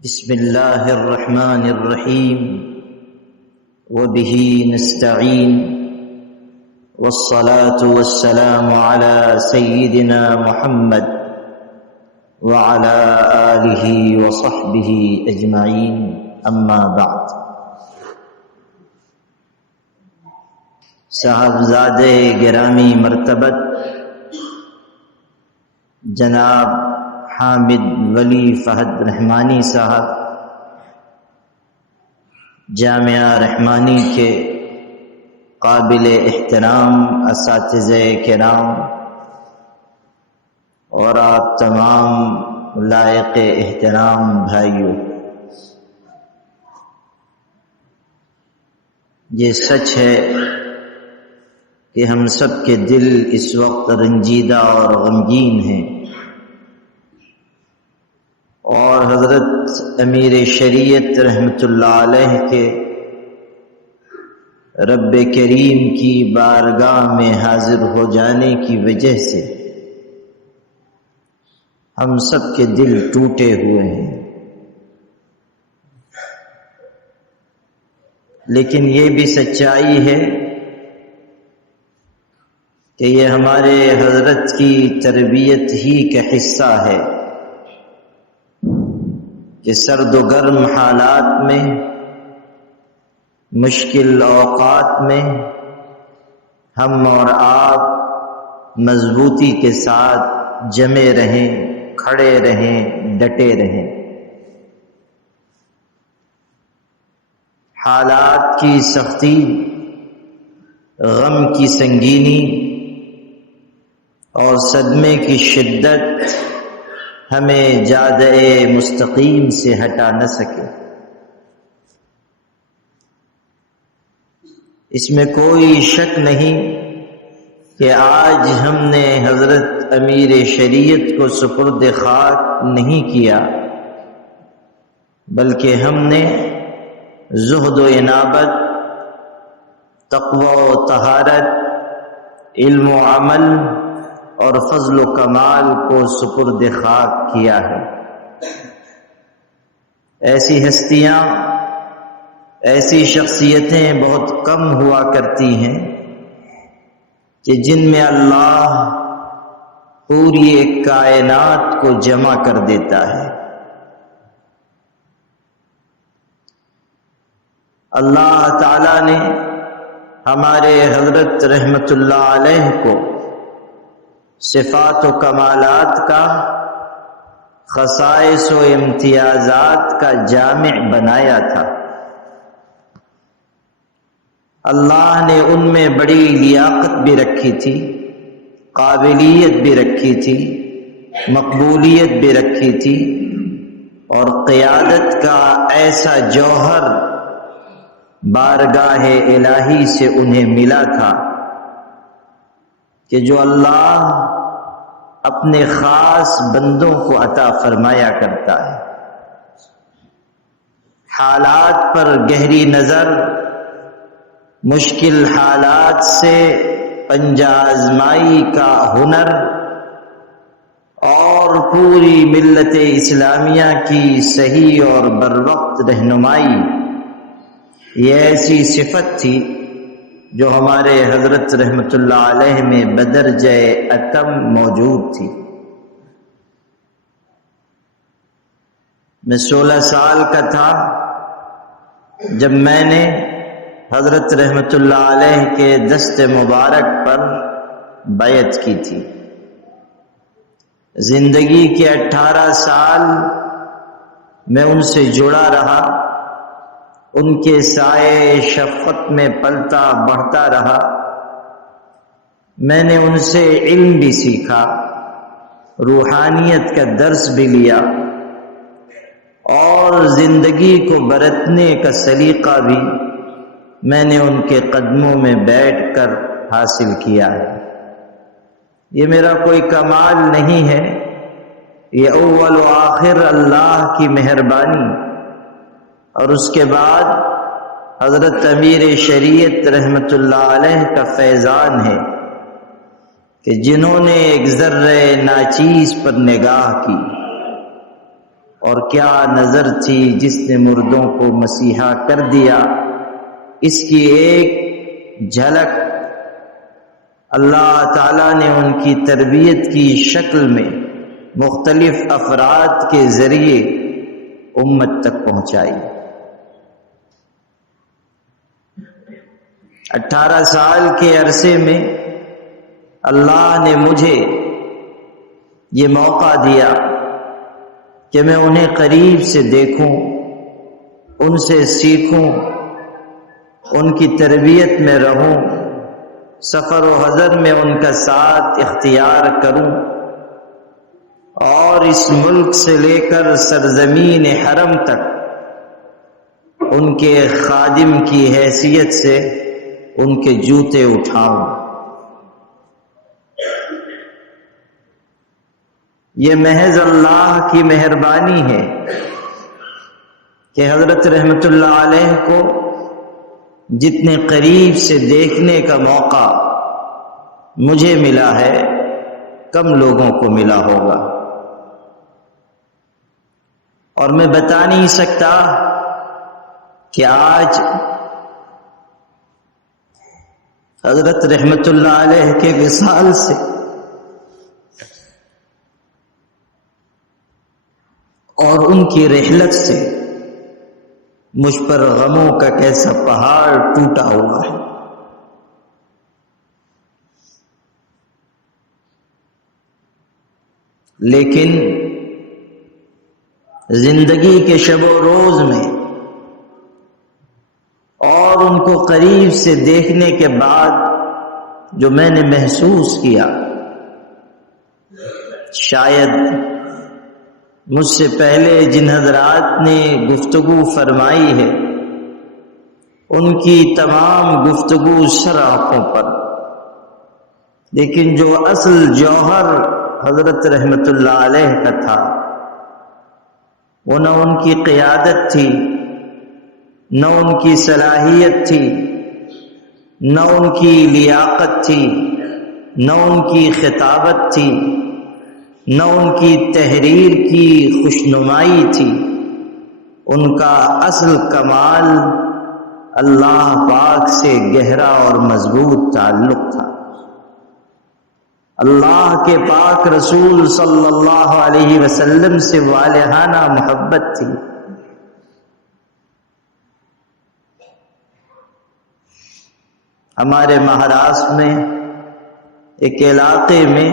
بسم اللہ الرحمن الرحیم وبہ نستعین والصلاة والسلام علی سیدنا محمد وعلی آلہ وصحبہ اجمعین اما بعد۔ صاحبزادے گرامی مرتبت جناب حامد ولی فہد رحمانی صاحب، جامعہ رحمانی کے قابل احترام اساتذہ کرام اور آپ تمام لائق احترام بھائیوں، یہ سچ ہے کہ ہم سب کے دل اس وقت رنجیدہ اور غمگین ہیں، اور حضرت امیر شریعت رحمۃ اللہ علیہ کے رب کریم کی بارگاہ میں حاضر ہو جانے کی وجہ سے ہم سب کے دل ٹوٹے ہوئے ہیں۔ لیکن یہ بھی سچائی ہے کہ یہ ہمارے حضرت کی تربیت ہی کا حصہ ہے کہ سرد و گرم حالات میں، مشکل اوقات میں ہم اور آپ مضبوطی کے ساتھ جمے رہیں، کھڑے رہیں، ڈٹے رہیں۔ حالات کی سختی، غم کی سنگینی اور صدمے کی شدت ہمیں جادہ مستقیم سے ہٹا نہ سکے۔ اس میں کوئی شک نہیں کہ آج ہم نے حضرت امیر شریعت کو سپرد خاک نہیں کیا، بلکہ ہم نے زہد و انابت، تقوی و طہارت، علم و عمل اور فضل و کمال کو سپرد خاک کیا ہے۔ ایسی ہستیاں، ایسی شخصیتیں بہت کم ہوا کرتی ہیں کہ جن میں اللہ پوری ایک کائنات کو جمع کر دیتا ہے۔ اللہ تعالی نے ہمارے حضرت رحمت اللہ علیہ کو صفات و کمالات کا، خصائص و امتیازات کا جامع بنایا تھا۔ اللہ نے ان میں بڑی لیاقت بھی رکھی تھی، قابلیت بھی رکھی تھی، مقبولیت بھی رکھی تھی، اور قیادت کا ایسا جوہر بارگاہ الہی سے انہیں ملا تھا کہ جو اللہ اپنے خاص بندوں کو عطا فرمایا کرتا ہے۔ حالات پر گہری نظر، مشکل حالات سے پنجہ آزمائی کا ہنر، اور پوری ملت اسلامیہ کی صحیح اور بروقت رہنمائی، یہ ایسی صفت تھی جو ہمارے حضرت رحمت اللہ علیہ میں بدرجہ اتم موجود تھی۔ میں 16 سال کا تھا جب میں نے حضرت رحمت اللہ علیہ کے دست مبارک پر بیعت کی تھی۔ زندگی کے 18 سال میں ان سے جڑا رہا، ان کے سائے شفقت میں پلتا بڑھتا رہا۔ میں نے ان سے علم بھی سیکھا، روحانیت کا درس بھی لیا، اور زندگی کو برتنے کا سلیقہ بھی میں نے ان کے قدموں میں بیٹھ کر حاصل کیا ہے۔ یہ میرا کوئی کمال نہیں ہے، یہ اول و آخر اللہ کی مہربانی اور اس کے بعد حضرت امیر شریعت رحمت اللہ علیہ کا فیضان ہے کہ جنہوں نے ایک ذرہ ناچیز پر نگاہ کی اور کیا نظر تھی جس نے مردوں کو مسیحا کر دیا۔ اس کی ایک جھلک اللہ تعالیٰ نے ان کی تربیت کی شکل میں مختلف افراد کے ذریعے امت تک پہنچائی۔ 18 سال کے عرصے میں اللہ نے مجھے یہ موقع دیا کہ میں انہیں قریب سے دیکھوں، ان سے سیکھوں، ان کی تربیت میں رہوں، سفر و حضر میں ان کا ساتھ اختیار کروں، اور اس ملک سے لے کر سرزمین حرم تک ان کے خادم کی حیثیت سے ان کے جوتے اٹھاؤں۔ یہ محض اللہ کی مہربانی ہے کہ حضرت رحمت اللہ علیہ کو جتنے قریب سے دیکھنے کا موقع مجھے ملا ہے، کم لوگوں کو ملا ہوگا۔ اور میں بتا نہیں سکتا کہ آج حضرت رحمت اللہ علیہ کے وصال سے اور ان کی رحلت سے مجھ پر غموں کا کیسا پہاڑ ٹوٹا ہوا ہے۔ لیکن زندگی کے شب و روز میں اور ان کو قریب سے دیکھنے کے بعد جو میں نے محسوس کیا، شاید مجھ سے پہلے جن حضرات نے گفتگو فرمائی ہے ان کی تمام گفتگو سر آنکھوں پر، لیکن جو اصل جوہر حضرت رحمت اللہ علیہ کا تھا وہ نہ ان کی قیادت تھی، نہ ان کی صلاحیت تھی، نہ ان کی لیاقت تھی، نہ ان کی خطابت تھی، نہ ان کی تحریر کی خوشنمائی تھی۔ ان کا اصل کمال اللہ پاک سے گہرا اور مضبوط تعلق تھا۔ اللہ کے پاک رسول صلی اللہ علیہ وسلم سے والہانہ محبت تھی۔ ہمارے مہاراشٹر میں ایک علاقے میں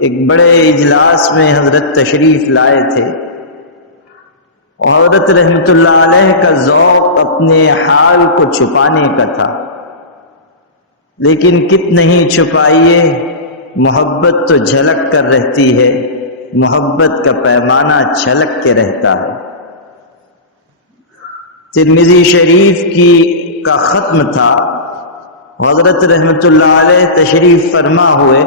ایک بڑے اجلاس میں حضرت تشریف لائے تھے، اور حضرت رحمت اللہ علیہ کا ذوق اپنے حال کو چھپانے کا تھا، لیکن کتنا ہی چھپائیے محبت تو جھلک کر رہتی ہے، محبت کا پیمانہ چھلک کے رہتا ہے۔ ترمذی شریف کا ختم تھا، حضرت رحمت اللہ علیہ تشریف فرما ہوئے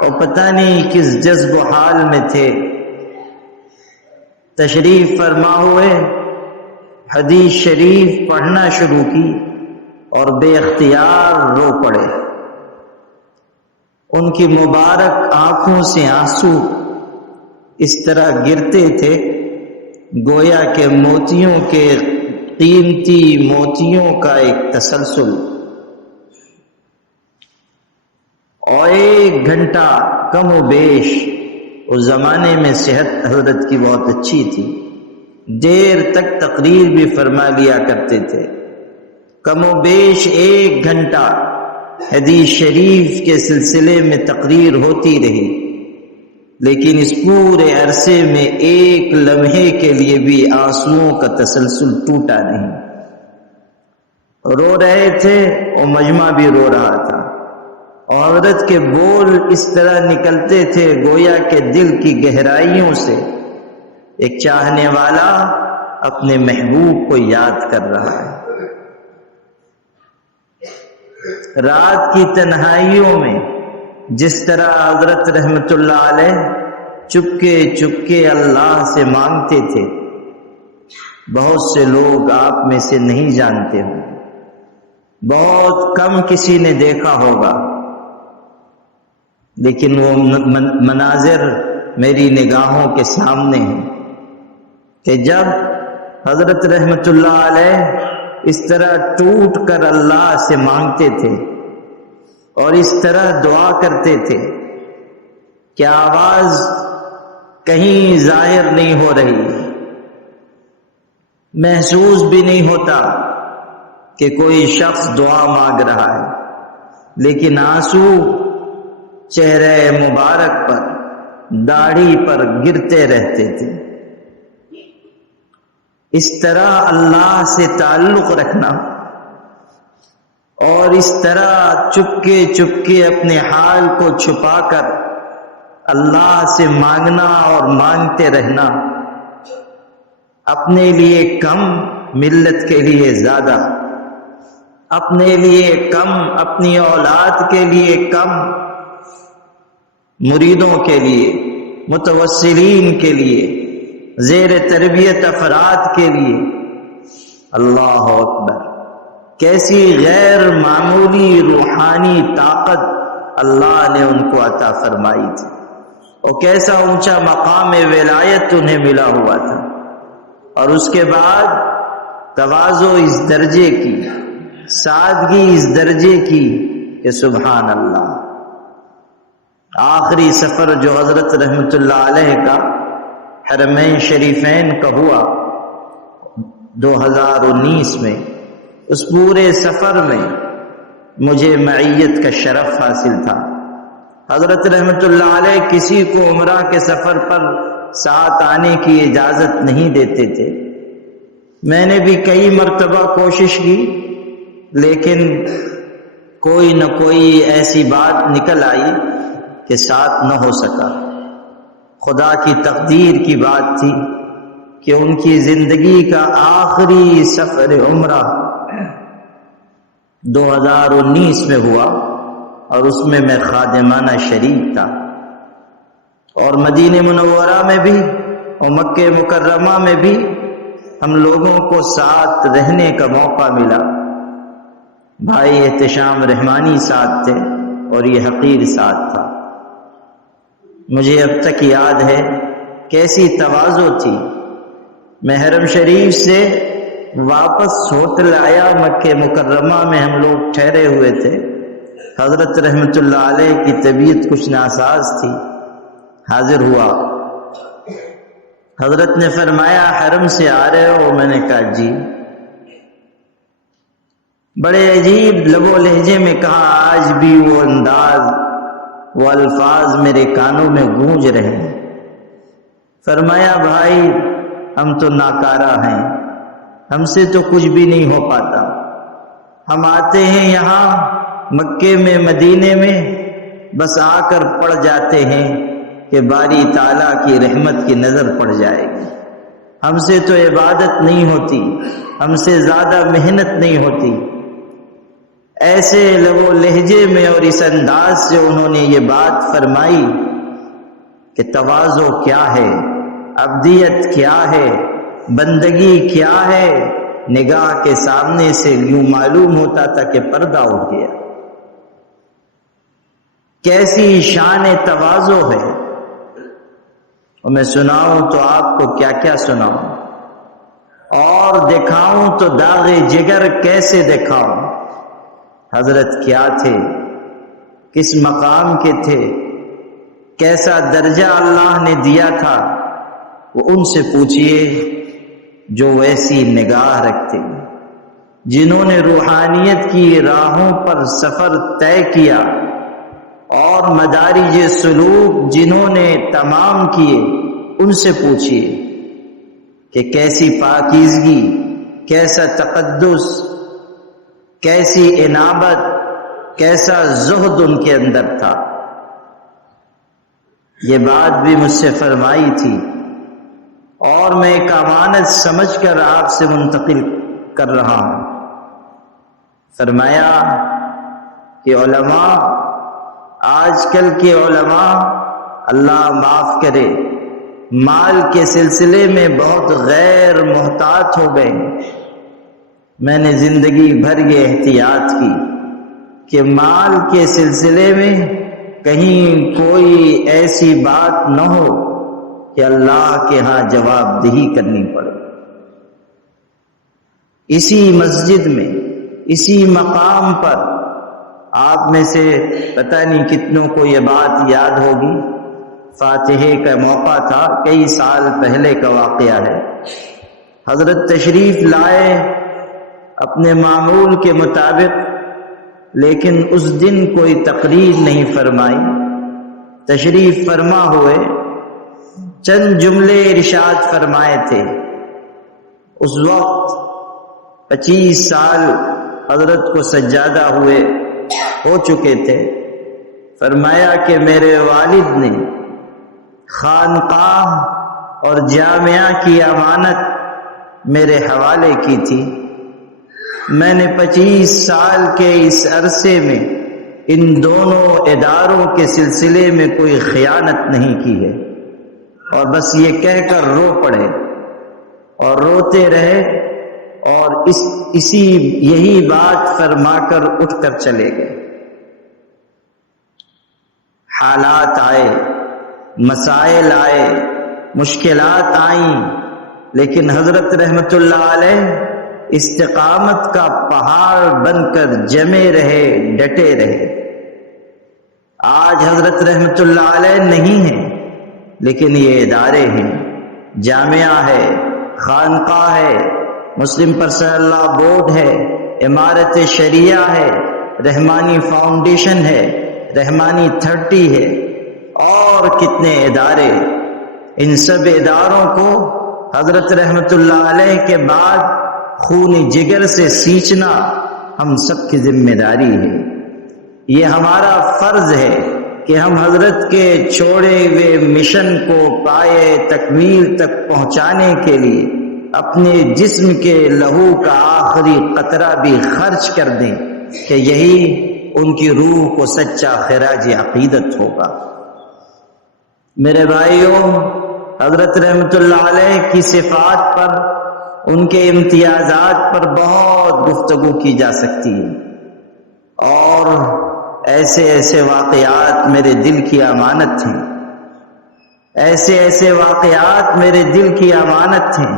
اور پتہ نہیں کس جذب و حال میں تھے، تشریف فرما ہوئے حدیث شریف پڑھنا شروع کی اور بے اختیار رو پڑے۔ ان کی مبارک آنکھوں سے آنسو اس طرح گرتے تھے گویا کہ موتیوں کے قیمتی موتیوں کا ایک تسلسل، اور 1 گھنٹہ کم و بیش، اس زمانے میں صحت حضرت کی بہت اچھی تھی، دیر تک تقریر بھی فرما لیا کرتے تھے، کم و بیش 1 گھنٹہ حدیث شریف کے سلسلے میں تقریر ہوتی رہی، لیکن اس پورے عرصے میں 1 لمحے کے لیے بھی آنسوؤں کا تسلسل ٹوٹا نہیں۔ رو رہے تھے اور مجمع بھی رو رہا تھا، اور حضرت کے بول اس طرح نکلتے تھے گویا کہ دل کی گہرائیوں سے ایک چاہنے والا اپنے محبوب کو یاد کر رہا ہے۔ رات کی تنہائیوں میں جس طرح حضرت رحمت اللہ علیہ چپکے چپکے اللہ سے مانگتے تھے، بہت سے لوگ آپ میں سے نہیں جانتے ہوں، بہت کم کسی نے دیکھا ہوگا، لیکن وہ مناظر میری نگاہوں کے سامنے ہیں۔ کہ جب حضرت رحمت اللہ علیہ اس طرح ٹوٹ کر اللہ سے مانگتے تھے اور اس طرح دعا کرتے تھے کہ آواز کہیں ظاہر نہیں ہو رہی، محسوس بھی نہیں ہوتا کہ کوئی شخص دعا مانگ رہا ہے، لیکن آنسو چہرے مبارک پر، داڑھی پر گرتے رہتے تھے۔ اس طرح اللہ سے تعلق رکھنا اور اس طرح چپکے چپکے اپنے حال کو چھپا کر اللہ سے مانگنا اور مانگتے رہنا، اپنے لیے کم ملت کے لیے زیادہ، اپنے لیے کم اپنی اولاد کے لیے کم، مریدوں کے لیے، متوسلین کے لیے، زیر تربیت افراد کے لیے۔ اللہ اکبر، کیسی غیر معمولی روحانی طاقت اللہ نے ان کو عطا فرمائی تھی، اور کیسا اونچا مقام ولایت انہیں ملا ہوا تھا، اور اس کے بعد تواضع اس درجے کی، سادگی اس درجے کی کہ سبحان اللہ۔ آخری سفر جو حضرت رحمت اللہ علیہ کا حرمین شریفین کا ہوا 2019 میں، اس پورے سفر میں مجھے معیت کا شرف حاصل تھا۔ حضرت رحمت اللہ علیہ کسی کو عمرہ کے سفر پر ساتھ آنے کی اجازت نہیں دیتے تھے۔ میں نے بھی کئی مرتبہ کوشش کی، لیکن کوئی نہ کوئی ایسی بات نکل آئی کہ ساتھ نہ ہو سکا۔ خدا کی تقدیر کی بات تھی کہ ان کی زندگی کا آخری سفر عمرہ 2019 میں ہوا، اور اس میں خادمانہ شریک تھا، اور مدینہ منورہ میں بھی اور مکہ مکرمہ میں بھی ہم لوگوں کو ساتھ رہنے کا موقع ملا۔ بھائی احتشام رحمانی ساتھ تھے اور یہ حقیر ساتھ تھا۔ مجھے اب تک یاد ہے کیسی تواضع تھی۔ میں حرم شریف سے واپس ہوٹل آیا، مکہ مکرمہ میں ہم لوگ ٹھہرے ہوئے تھے۔ حضرت رحمت اللہ علیہ کی طبیعت کچھ ناساز تھی، حاضر ہوا۔ حضرت نے فرمایا حرم سے آ رہے ہو؟ میں نے کہا جی۔ بڑے عجیب لب و لہجے میں کہا، آج بھی وہ انداز، وہ الفاظ میرے کانوں میں گونج رہے ہیں۔ فرمایا بھائی ہم تو ناکارہ ہیں، ہم سے تو کچھ بھی نہیں ہو پاتا۔ ہم آتے ہیں یہاں مکے میں، مدینے میں، بس آ کر پڑ جاتے ہیں کہ باری تعالیٰ کی رحمت کی نظر پڑ جائے گی۔ ہم سے تو عبادت نہیں ہوتی، ہم سے زیادہ محنت نہیں ہوتی۔ ایسے لب و لہجے میں اور اس انداز سے انہوں نے یہ بات فرمائی کہ تواضع کیا ہے، عبدیت کیا ہے، بندگی کیا ہے۔ نگاہ کے سامنے سے یوں معلوم ہوتا تھا کہ پردہ اٹھ گیا۔ کیسی شان تواضع ہے، اور میں سناؤں تو آپ کو کیا کیا سناؤں، اور دکھاؤں تو داغ جگر کیسے دکھاؤں۔ حضرت کیا تھے، کس مقام کے تھے، کیسا درجہ اللہ نے دیا تھا، وہ ان سے پوچھئے جو ویسی نگاہ رکھتے، جنہوں نے روحانیت کی راہوں پر سفر طے کیا، اور مدارج سلوک جنہوں نے تمام کیے، ان سے پوچھئے کہ کیسی پاکیزگی، کیسا تقدس، کیسی انابت، کیسا زہد ان کے اندر تھا۔ یہ بات بھی مجھ سے فرمائی تھی، اور میں ایک امانت سمجھ کر آپ سے منتقل کر رہا ہوں۔ فرمایا کہ علماء، آج کل کے علماء، اللہ معاف کرے، مال کے سلسلے میں بہت غیر محتاط ہو گئے۔ میں نے زندگی بھر یہ احتیاط کی کہ مال کے سلسلے میں کہیں کوئی ایسی بات نہ ہو کہ اللہ کے ہاں جواب دہی کرنی پڑے۔ اسی مسجد میں، اسی مقام پر آپ میں سے پتہ نہیں کتنوں کو یہ بات یاد ہوگی، فاتحے کا موقع تھا، کئی سال پہلے کا واقعہ ہے۔ حضرت تشریف لائے اپنے معمول کے مطابق، لیکن اس دن کوئی تقریر نہیں فرمائی۔ تشریف فرما ہوئے چند جملے ارشاد فرمائے تھے۔ اس وقت 25 سال حضرت کو سجادہ ہوئے ہو چکے تھے۔ فرمایا کہ میرے والد نے خانقاہ اور جامعہ کی امانت میرے حوالے کی تھی۔ میں نے 25 سال کے اس عرصے میں ان دونوں اداروں کے سلسلے میں کوئی خیانت نہیں کی ہے، اور بس یہ کہہ کر رو پڑے اور روتے رہے، اور یہی بات فرما کر اٹھ کر چلے گئے۔ حالات آئے، مسائل آئے، مشکلات آئیں، لیکن حضرت رحمت اللہ علیہ استقامت کا پہاڑ بن کر جمے رہے، ڈٹے رہے۔ آج حضرت رحمت اللہ علیہ نہیں ہیں، لیکن یہ ادارے ہیں، جامعہ ہے، خانقاہ ہے، مسلم پرسنل لا بورڈ ہے، امارت شریعہ ہے، رحمانی فاؤنڈیشن ہے، رحمانی 30 ہے، اور کتنے ادارے۔ ان سب اداروں کو حضرت رحمت اللہ علیہ کے بعد خون جگر سے سینچنا ہم سب کی ذمہ داری ہے۔ یہ ہمارا فرض ہے کہ ہم حضرت کے چھوڑے ہوئے مشن کو پائے تکمیل تک پہنچانے کے لیے اپنے جسم کے لہو کا آخری قطرہ بھی خرچ کر دیں، کہ یہی ان کی روح کو سچا خراج عقیدت ہوگا۔ میرے بھائیوں، حضرت رحمت اللہ علیہ کی صفات پر، ان کے امتیازات پر بہت گفتگو کی جا سکتی ہے، اور ایسے ایسے واقعات میرے دل کی امانت ہیں، ایسے ایسے واقعات میرے دل کی امانت ہیں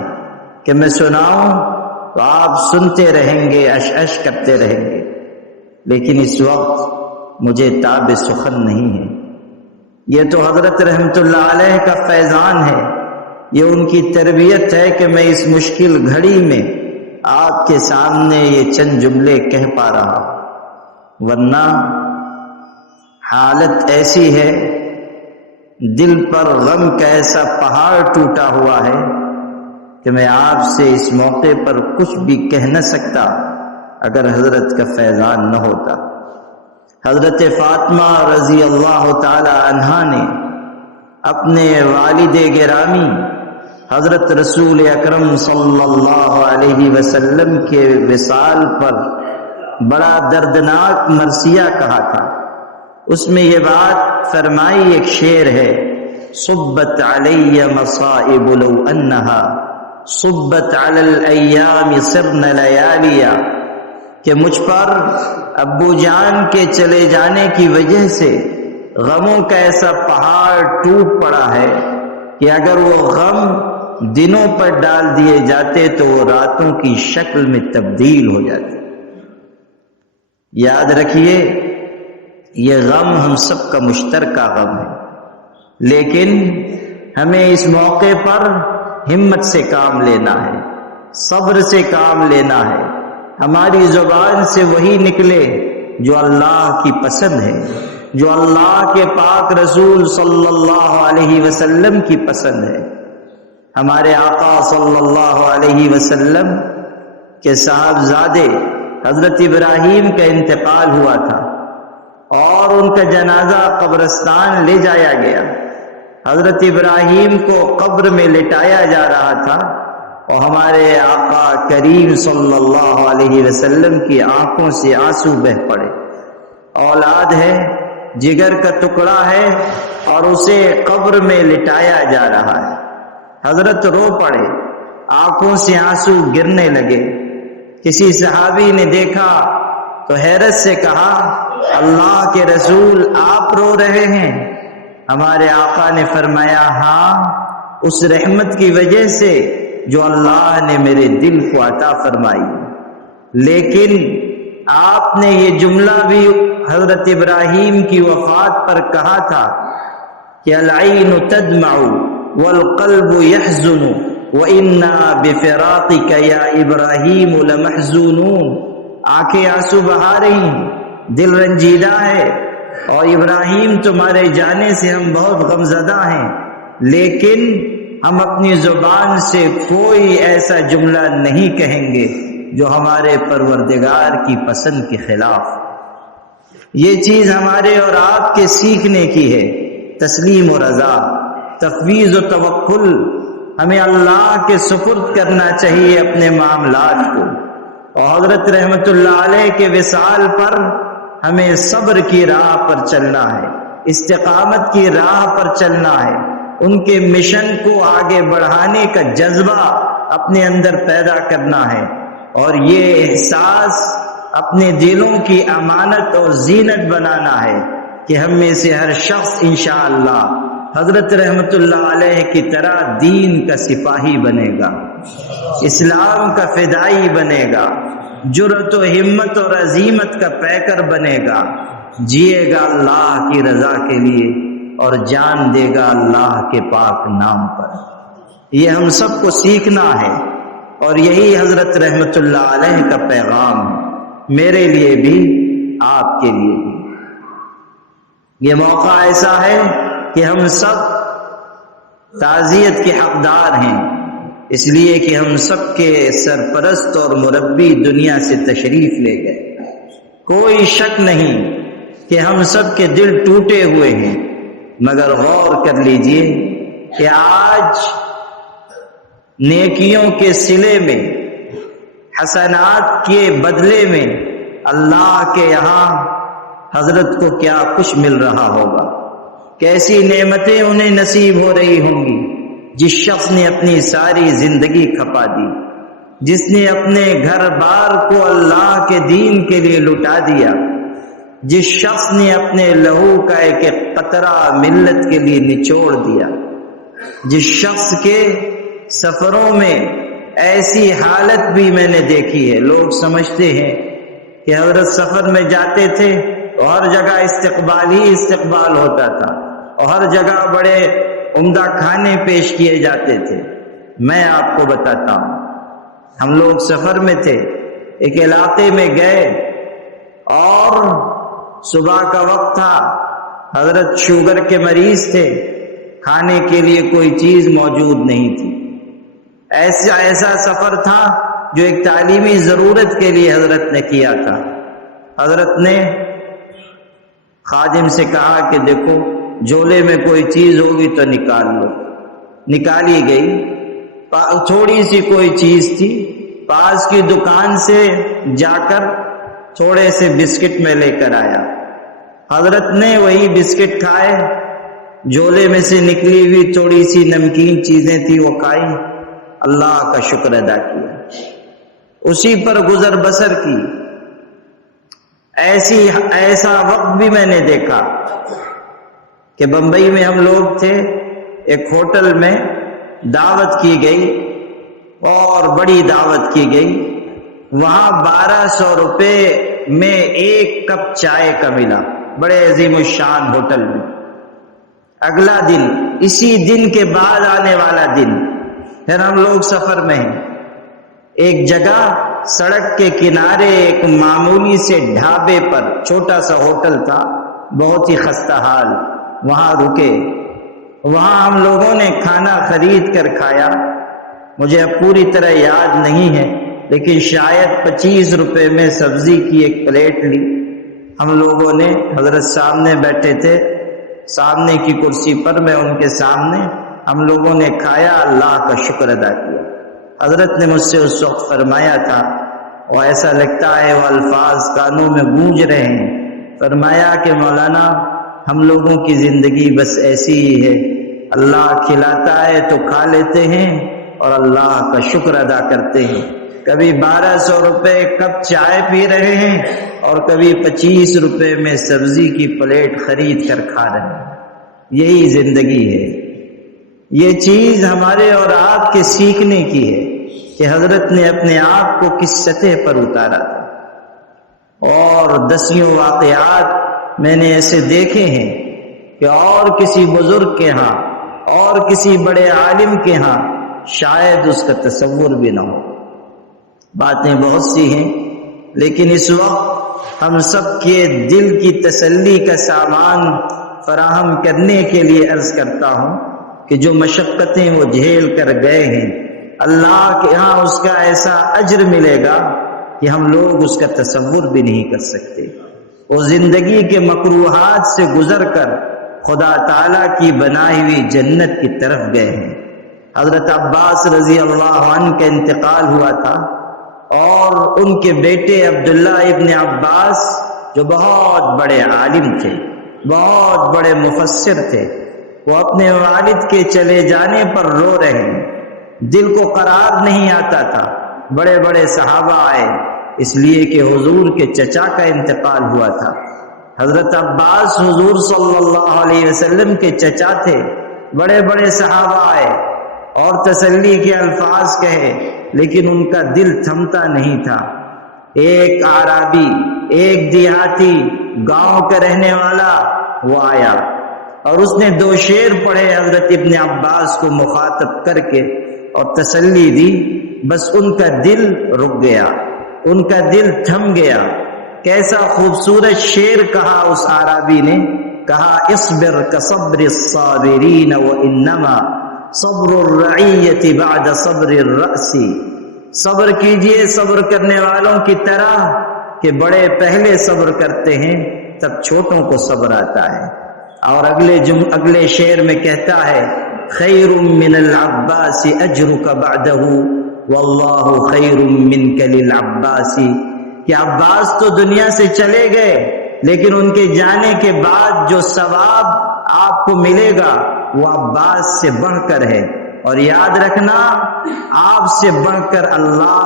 کہ میں سناؤں تو آپ سنتے رہیں گے، اش اش کرتے رہیں گے، لیکن اس وقت مجھے تاب سخن نہیں ہے۔ یہ تو حضرت رحمت اللہ علیہ کا فیضان ہے، یہ ان کی تربیت ہے کہ میں اس مشکل گھڑی میں آپ کے سامنے یہ چند جملے کہہ پا رہا ہوں، ورنہ حالت ایسی ہے، دل پر غم کا ایسا پہاڑ ٹوٹا ہوا ہے کہ میں آپ سے اس موقع پر کچھ بھی کہہ نہ سکتا اگر حضرت کا فیضان نہ ہوتا۔ حضرت فاطمہ رضی اللہ تعالی عنہا نے اپنے والد گرامی حضرت رسول اکرم صلی اللہ علیہ وسلم کے وصال پر بڑا دردناک مرثیہ کہا تھا۔ اس میں یہ بات فرمائی، ایک شعر ہے، صبت علی مصائب لو انہا صبت علی الایام صرن لیالیا، کہ مجھ پر ابو جان کے چلے جانے کی وجہ سے غموں کا ایسا پہاڑ ٹوٹ پڑا ہے کہ اگر وہ غم دنوں پر ڈال دیے جاتے تو وہ راتوں کی شکل میں تبدیل ہو جاتے۔ یاد رکھیے، یہ غم ہم سب کا مشترکہ غم ہے، لیکن ہمیں اس موقع پر ہمت سے کام لینا ہے، صبر سے کام لینا ہے، ہماری زبان سے وہی نکلے جو اللہ کی پسند ہے، جو اللہ کے پاک رسول صلی اللہ علیہ وسلم کی پسند ہے۔ ہمارے آقا صلی اللہ علیہ وسلم کے صاحبزادے حضرت ابراہیم کا انتقال ہوا تھا اور ان کا جنازہ قبرستان لے جایا گیا۔ حضرت ابراہیم کو قبر میں لٹایا جا رہا تھا اور ہمارے آقا کریم صلی اللہ علیہ وسلم کی آنکھوں سے آنسو بہہ پڑے۔ اولاد ہے، جگر کا ٹکڑا ہے اور اسے قبر میں لٹایا جا رہا ہے۔ حضرت رو پڑے، آنکھوں سے آنسو گرنے لگے۔ کسی صحابی نے دیکھا تو حیرت سے کہا، اللہ کے رسول آپ رو رہے ہیں؟ ہمارے آقا نے فرمایا، ہاں، اس رحمت کی وجہ سے جو اللہ نے میرے دل کو عطا فرمائی۔ لیکن آپ نے یہ جملہ بھی حضرت ابراہیم کی وفات پر کہا تھا کہ العین تدمع والقلب يحزن وَإِنَّا بِفِرَاقِكَ يَا إِبْرَاهِيمُ لَمَحْزُونُونَ، آنکھیں آنسو بہا رہی ہیں، دل رنجیدہ ہے، اور ابراہیم تمہارے جانے سے ہم بہت غمزدہ ہیں، لیکن ہم اپنی زبان سے کوئی ایسا جملہ نہیں کہیں گے جو ہمارے پروردگار کی پسند کے خلاف۔ یہ چیز ہمارے اور آپ کے سیکھنے کی ہے، تسلیم و رضا، تفویض و توکل۔ ہمیں اللہ کے سپرد کرنا چاہیے اپنے معاملات کو، اور حضرت رحمت اللہ علیہ کے وصال پر ہمیں صبر کی راہ پر چلنا ہے، استقامت کی راہ پر چلنا ہے، ان کے مشن کو آگے بڑھانے کا جذبہ اپنے اندر پیدا کرنا ہے، اور یہ احساس اپنے دلوں کی امانت اور زینت بنانا ہے کہ ہم میں سے ہر شخص انشاءاللہ حضرت رحمت اللہ علیہ کی طرح دین کا سپاہی بنے گا، اسلام کا فدائی بنے گا، جرأت و ہمت اور عزیمت کا پیکر بنے گا، جیے گا اللہ کی رضا کے لیے اور جان دے گا اللہ کے پاک نام پر۔ یہ ہم سب کو سیکھنا ہے، اور یہی حضرت رحمت اللہ علیہ کا پیغام ہے، میرے لیے بھی آپ کے لیے بھی۔ یہ موقع ایسا ہے کہ ہم سب تعزیت کے حقدار ہیں، اس لیے کہ ہم سب کے سرپرست اور مربی دنیا سے تشریف لے گئے۔ کوئی شک نہیں کہ ہم سب کے دل ٹوٹے ہوئے ہیں، مگر غور کر لیجئے کہ آج نیکیوں کے صلے میں، حسنات کے بدلے میں اللہ کے یہاں حضرت کو کیا کچھ مل رہا ہوگا، کیسی نعمتیں انہیں نصیب ہو رہی ہوں گی۔ جس شخص نے اپنی ساری زندگی کھپا دی، جس نے اپنے گھر بار کو اللہ کے دین کے لیے لٹا دیا، جس شخص نے اپنے لہو کا ایک ایک قطرہ ملت کے لیے نچوڑ دیا، جس شخص کے سفروں میں ایسی حالت بھی میں نے دیکھی ہے، لوگ سمجھتے ہیں کہ حضرت سفر میں جاتے تھے اور ہر جگہ استقبال ہی استقبال ہوتا تھا، اور ہر جگہ بڑے عمدہ کھانے پیش کیے جاتے تھے۔ میں آپ کو بتاتا ہوں، ہم لوگ سفر میں تھے، ایک علاقے میں گئے اور صبح کا وقت تھا، حضرت شوگر کے مریض تھے، کھانے کے لیے کوئی چیز موجود نہیں تھی۔ ایسا سفر تھا جو ایک تعلیمی ضرورت کے لیے حضرت نے کیا تھا۔ حضرت نے خادم سے کہا کہ دیکھو جھولے میں کوئی چیز ہوگی تو نکال لو۔ نکالی گئی، تھوڑی سی کوئی چیز تھی، پاس کی دکان سے جا کر تھوڑے سے بسکٹ میں لے کر آیا۔ حضرت نے وہی بسکٹ کھائے، جھولے میں سے نکلی ہوئی تھوڑی سی نمکین چیزیں تھی وہ کھائی، اللہ کا شکر ادا کیا، اسی پر گزر بسر کی۔ ایسا وقت بھی میں نے دیکھا کہ بمبئی میں ہم لوگ تھے، ایک ہوٹل میں دعوت کی گئی اور بڑی دعوت کی گئی، وہاں 1200 روپے میں ایک کپ چائے کا ملا، بڑے عظیم الشان ہوٹل میں۔ اگلا دن، اسی دن کے بعد آنے والا دن، پھر ہم لوگ سفر میں ہیں، ایک جگہ سڑک کے کنارے ایک معمولی سے ڈھابے پر چھوٹا سا ہوٹل تھا، بہت ہی خستہ حال، وہاں رکے، وہاں ہم لوگوں نے کھانا خرید کر کھایا۔ مجھے اب پوری طرح یاد نہیں ہے، لیکن شاید 25 روپے میں سبزی کی ایک پلیٹ لی ہم لوگوں نے۔ حضرت سامنے بیٹھے تھے، سامنے کی کرسی پر، میں ان کے سامنے، ہم لوگوں نے کھایا، اللہ کا شکر ادا کیا۔ حضرت نے مجھ سے اس وقت فرمایا تھا، اور ایسا لگتا ہے وہ الفاظ کانوں میں گونج رہے ہیں، فرمایا کہ مولانا ہم لوگوں کی زندگی بس ایسی ہی ہے، اللہ کھلاتا ہے تو کھا لیتے ہیں اور اللہ کا شکر ادا کرتے ہیں۔ کبھی 1200 روپے کپ چائے پی رہے ہیں اور کبھی 25 روپے میں سبزی کی پلیٹ خرید کر کھا رہے ہیں۔ یہی زندگی ہے، یہ چیز ہمارے اور آپ کے سیکھنے کی ہے کہ حضرت نے اپنے آپ کو کس سطح پر اتارا تھا۔ اور دسیوں واقعات میں نے ایسے دیکھے ہیں کہ اور کسی بزرگ کے ہاں اور کسی بڑے عالم کے ہاں شاید اس کا تصور بھی نہ ہو۔ باتیں بہت سی ہیں، لیکن اس وقت ہم سب کے دل کی تسلی کا سامان فراہم کرنے کے لیے عرض کرتا ہوں کہ جو مشقتیں وہ جھیل کر گئے ہیں، اللہ کے ہاں اس کا ایسا اجر ملے گا کہ ہم لوگ اس کا تصور بھی نہیں کر سکتے۔ وہ زندگی کے مکروہات سے گزر کر خدا تعالیٰ کی بنائی ہوئی جنت کی طرف گئے ہیں۔ حضرت عباس رضی اللہ عنہ کا انتقال ہوا تھا، اور ان کے بیٹے عبداللہ ابن عباس جو بہت بڑے عالم تھے، بہت بڑے مفسر تھے، وہ اپنے والد کے چلے جانے پر رو رہے ہیں۔ دل کو قرار نہیں آتا تھا۔ بڑے بڑے صحابہ آئے، اس لیے کہ حضور کے چچا کا انتقال ہوا تھا۔ حضرت عباس حضور صلی اللہ علیہ وسلم کے چچا تھے۔ بڑے بڑے صحابہ آئے اور تسلی کے الفاظ کہے، لیکن ان کا دل تھمتا نہیں تھا۔ ایک اعرابی، ایک دیہاتی، گاؤں کا رہنے والا وہ آیا اور اس نے 2 شعر پڑھے حضرت ابن عباس کو مخاطب کر کے اور تسلی دی۔ بس ان کا دل رک گیا، ان کا دل تھم گیا۔ کیسا خوبصورت شعر کہا اس اعرابی نے، کہا اصبر کصبر الصابرین وانما صبر الرعیت بعد صبر الرأس۔ صبر کیجئے صبر کرنے والوں کی طرح کہ بڑے پہلے صبر کرتے ہیں، تب چھوٹوں کو صبر آتا ہے۔ اور اگلے شعر میں کہتا ہے خیر من العباس اجرک بعدہ واللہ خیر منک للعباس، کہ عباس تو دنیا سے چلے گئے، لیکن ان کے جانے کے بعد جو ثواب آپ کو ملے گا وہ عباس سے بڑھ کر ہے، اور یاد رکھنا آپ سے بڑھ کر اللہ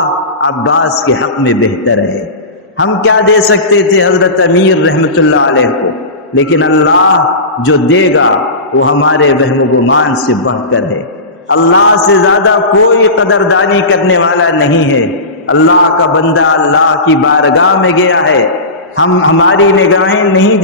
عباس کے حق میں بہتر ہے۔ ہم کیا دے سکتے تھے حضرت امیر رحمت اللہ علیہ کو، لیکن اللہ جو دے گا وہ ہمارے وہم و گمان سے بڑھ کر ہے۔ اللہ سے زیادہ کوئی قدردانی کرنے والا نہیں ہے۔ اللہ کا بندہ اللہ کی بارگاہ میں گیا ہے، ہماری نگاہیں نہیں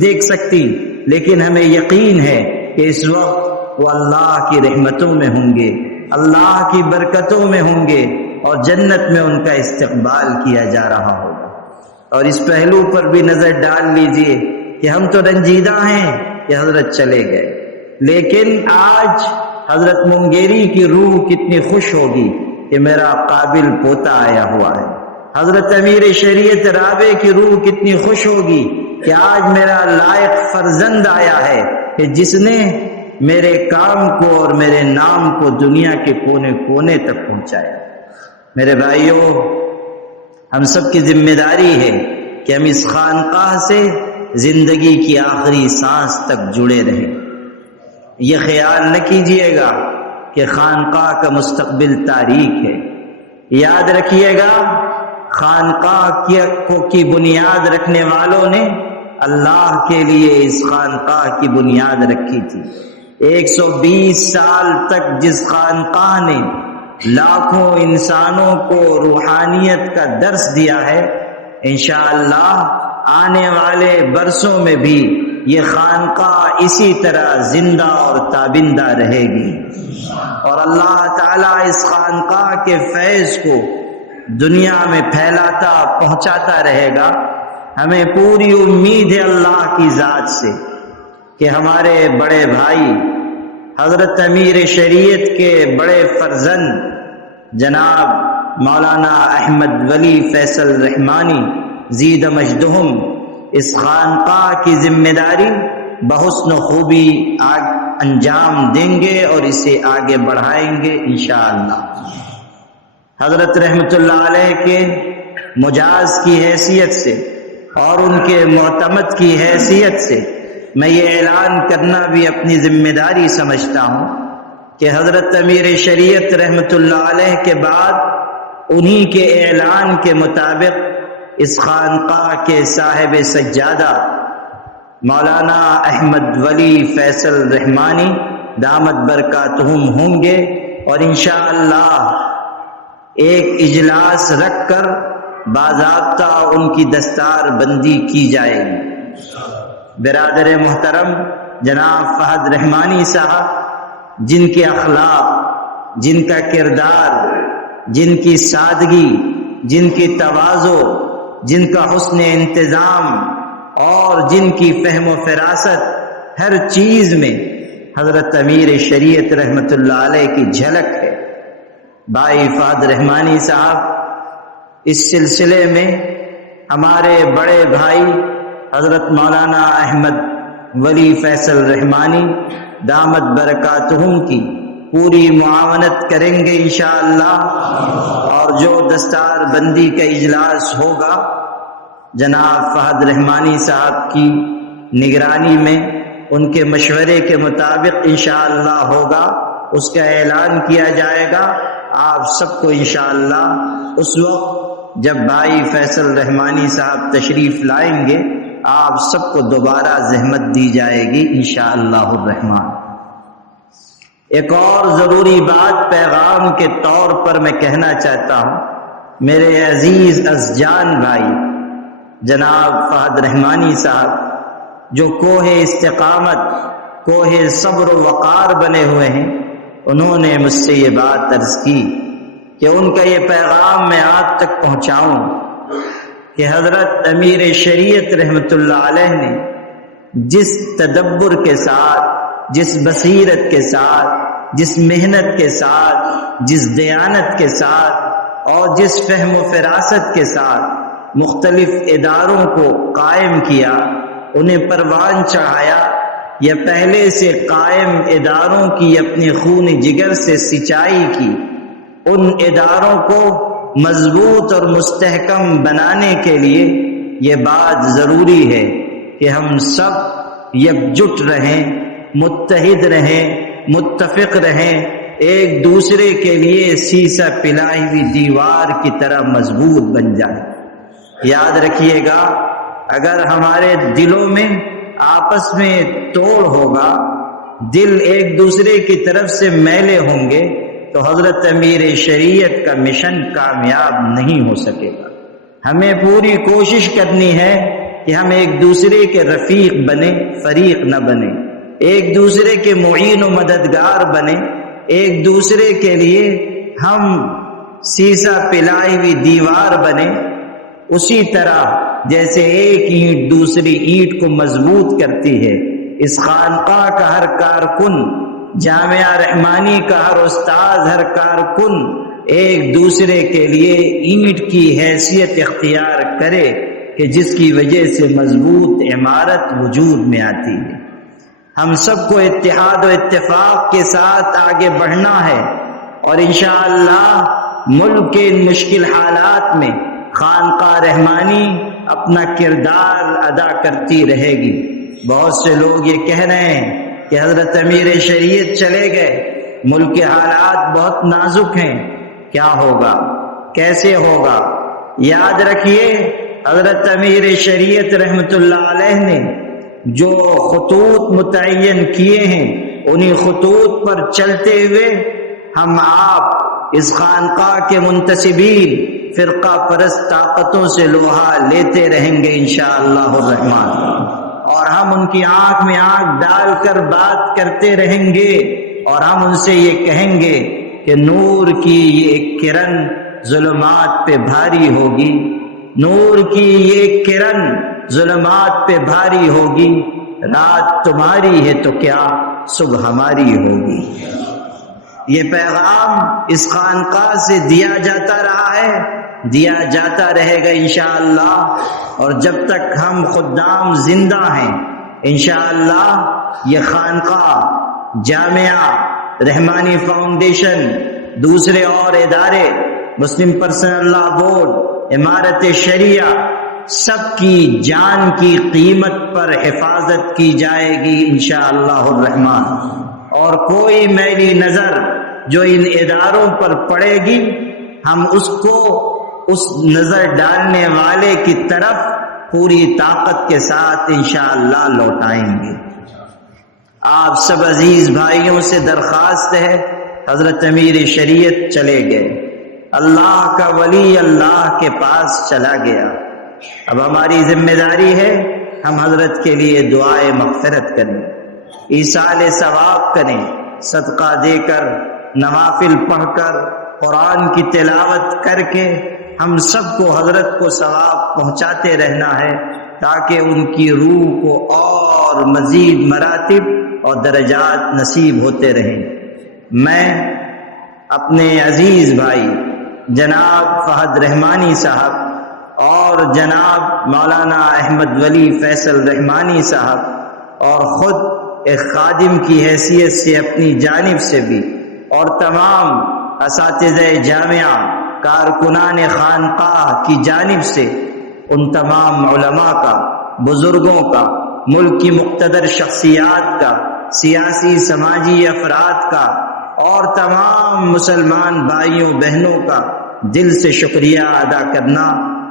دیکھ سکتی، لیکن ہمیں یقین ہے کہ اس وقت وہ اللہ کی رحمتوں میں ہوں گے، اللہ کی برکتوں میں ہوں گے، اور جنت میں ان کا استقبال کیا جا رہا ہوگا۔ اور اس پہلو پر بھی نظر ڈال لیجئے کہ ہم تو رنجیدہ ہیں کہ حضرت چلے گئے، لیکن آج حضرت منگیری کی روح کتنی خوش ہوگی کہ میرا قابل پوتا آیا ہوا ہے۔ حضرت امیر شریعت رابع کی روح کتنی خوش ہوگی کہ آج میرا لائق فرزند آیا ہے کہ جس نے میرے کام کو اور میرے نام کو دنیا کے کونے کونے تک پہنچایا۔ میرے بھائیوں، ہم سب کی ذمہ داری ہے کہ ہم اس خانقاہ سے زندگی کی آخری سانس تک جڑے رہیں۔ یہ خیال نہ کیجیے گا کہ خانقاہ کا مستقبل تاریک ہے۔ یاد رکھیے گا خانقاہ کی بنیاد رکھنے والوں نے اللہ کے لیے اس خانقاہ کی بنیاد رکھی تھی۔ 120 سال تک جس خانقاہ نے لاکھوں انسانوں کو روحانیت کا درس دیا ہے، انشاءاللہ آنے والے برسوں میں بھی یہ خانقاہ اسی طرح زندہ اور تابندہ رہے گی، اور اللہ تعالیٰ اس خانقاہ کے فیض کو دنیا میں پھیلاتا پہنچاتا رہے گا۔ ہمیں پوری امید ہے اللہ کی ذات سے کہ ہمارے بڑے بھائی حضرت امیر شریعت کے بڑے فرزند جناب مولانا احمد ولی فیصل رحمانی زید مجدہم اس خانقاہ کی ذمہ داری بحسن خوبی انجام دیں گے اور اسے آگے بڑھائیں گے انشاءاللہ۔ حضرت رحمت اللہ علیہ کے مجاز کی حیثیت سے اور ان کے معتمد کی حیثیت سے میں یہ اعلان کرنا بھی اپنی ذمہ داری سمجھتا ہوں کہ حضرت امیر شریعت رحمت اللہ علیہ کے بعد انہی کے اعلان کے مطابق اس خانقاہ کے صاحب سجادہ مولانا احمد ولی فیصل رحمانی دامت برکاتہم ہوں گے، اور انشاءاللہ ایک اجلاس رکھ کر باضابطہ ان کی دستار بندی کی جائے گی۔ برادر محترم جناب فہد رحمانی صاحب، جن کے اخلاق، جن کا کردار، جن کی سادگی، جن کی تواضع، جن کا حسن انتظام اور جن کی فہم و فراست ہر چیز میں حضرت امیر شریعت رحمت اللہ علیہ کی جھلک ہے۔ بھائی فہد رحمانی صاحب اس سلسلے میں ہمارے بڑے بھائی حضرت مولانا احمد ولی فیصل رحمانی دامت برکاتہم کی پوری معاونت کریں گے انشاءاللہ، اور جو دستار بندی کا اجلاس ہوگا جناب فہد رحمانی صاحب کی نگرانی میں ان کے مشورے کے مطابق انشاءاللہ ہوگا، اس کا اعلان کیا جائے گا۔ آپ سب کو انشاءاللہ اس وقت جب بھائی فیصل رحمانی صاحب تشریف لائیں گے آپ سب کو دوبارہ زحمت دی جائے گی انشاءاللہ الرحمن۔ ایک اور ضروری بات پیغام کے طور پر میں کہنا چاہتا ہوں، میرے عزیز ازجان بھائی جناب فہد رحمانی صاحب جو کوہ استقامت، کوہ صبر و وقار بنے ہوئے ہیں، انہوں نے مجھ سے یہ بات عرض کی کہ ان کا یہ پیغام میں آپ تک پہنچاؤں کہ حضرت امیر شریعت رحمت اللہ علیہ نے جس تدبر کے ساتھ، جس بصیرت کے ساتھ، جس محنت کے ساتھ، جس دیانت کے ساتھ اور جس فہم و فراست کے ساتھ مختلف اداروں کو قائم کیا، انہیں پروان چڑھایا، یا پہلے سے قائم اداروں کی اپنے خون جگر سے سچائی کی، ان اداروں کو مضبوط اور مستحکم بنانے کے لیے یہ بات ضروری ہے کہ ہم سب یکجٹ رہیں، متحد رہیں، متفق رہیں، ایک دوسرے کے لیے سیسا پلائی ہوئی دیوار کی طرح مضبوط بن جائیں۔ یاد رکھیے گا، اگر ہمارے دلوں میں آپس میں توڑ ہوگا، دل ایک دوسرے کی طرف سے میلے ہوں گے، تو حضرت امیر شریعت کا مشن کامیاب نہیں ہو سکے گا۔ ہمیں پوری کوشش کرنی ہے کہ ہم ایک دوسرے کے رفیق بنیں، فریق نہ بنیں، ایک دوسرے کے معین و مددگار بنیں، ایک دوسرے کے لیے ہم سیسا پلائی ہوئی دیوار بنیں، اسی طرح جیسے ایک اینٹ دوسری اینٹ کو مضبوط کرتی ہے۔ اس خانقاہ کا ہر کارکن، جامعہ رحمانی کا ہر استاد، ہر کارکن ایک دوسرے کے لیے اینٹ کی حیثیت اختیار کرے کہ جس کی وجہ سے مضبوط عمارت وجود میں آتی ہے۔ ہم سب کو اتحاد و اتفاق کے ساتھ آگے بڑھنا ہے، اور انشاءاللہ ملک کے ان مشکل حالات میں خانقاہ رحمانی اپنا کردار ادا کرتی رہے گی۔ بہت سے لوگ یہ کہہ رہے ہیں کہ حضرت امیر شریعت چلے گئے، ملک کے حالات بہت نازک ہیں، کیا ہوگا، کیسے ہوگا؟ یاد رکھیے، حضرت امیر شریعت رحمت اللہ علیہ نے جو خطوط متعین کیے ہیں، انہی خطوط پر چلتے ہوئے ہم آپ اس خانقاہ کے منتسبین فرقہ پرست طاقتوں سے لوہا لیتے رہیں گے انشاءاللہ الرحمن، اور ہم ان کی آنکھ میں آنکھ ڈال کر بات کرتے رہیں گے، اور ہم ان سے یہ کہیں گے کہ نور کی یہ کرن ظلمات پہ بھاری ہوگی، نور کی یہ کرن ظلمات پہ بھاری ہوگی، رات تمہاری ہے تو کیا صبح ہماری ہوگی۔ یہ پیغام اس خانقاہ سے دیا جاتا رہا ہے، دیا جاتا رہے گا انشاءاللہ، اور جب تک ہم خدام زندہ ہیں انشاءاللہ یہ خانقاہ، جامعہ رحمانی فاؤنڈیشن، دوسرے اور ادارے، مسلم پرسنل لا بورڈ، امارت شریعہ، سب کی جان کی قیمت پر حفاظت کی جائے گی انشاءاللہ الرحمن، اور کوئی میلی نظر جو ان اداروں پر پڑے گی ہم اس کو اس نظر ڈالنے والے کی طرف پوری طاقت کے ساتھ انشاءاللہ لوٹائیں گے۔ آپ سب عزیز بھائیوں سے درخواست ہے، حضرت امیر شریعت چلے گئے، اللہ کا ولی اللہ کے پاس چلا گیا۔ اب ہماری ذمہ داری ہے ہم حضرت کے لیے دعائے مغفرت کریں، ایصال ثواب کریں، صدقہ دے کر، نوافل پڑھ کر، قرآن کی تلاوت کر کے ہم سب کو حضرت کو ثواب پہنچاتے رہنا ہے، تاکہ ان کی روح کو اور مزید مراتب اور درجات نصیب ہوتے رہیں۔ میں اپنے عزیز بھائی جناب فہد رحمانی صاحب اور جناب مولانا احمد ولی فیصل رحمانی صاحب اور خود ایک خادم کی حیثیت سے اپنی جانب سے بھی، اور تمام اساتذہ جامعہ، کارکنان خانقاہ کی جانب سے ان تمام علماء کا، بزرگوں کا، ملک کی مقتدر شخصیات کا، سیاسی سماجی افراد کا اور تمام مسلمان بھائیوں بہنوں کا دل سے شکریہ ادا کرنا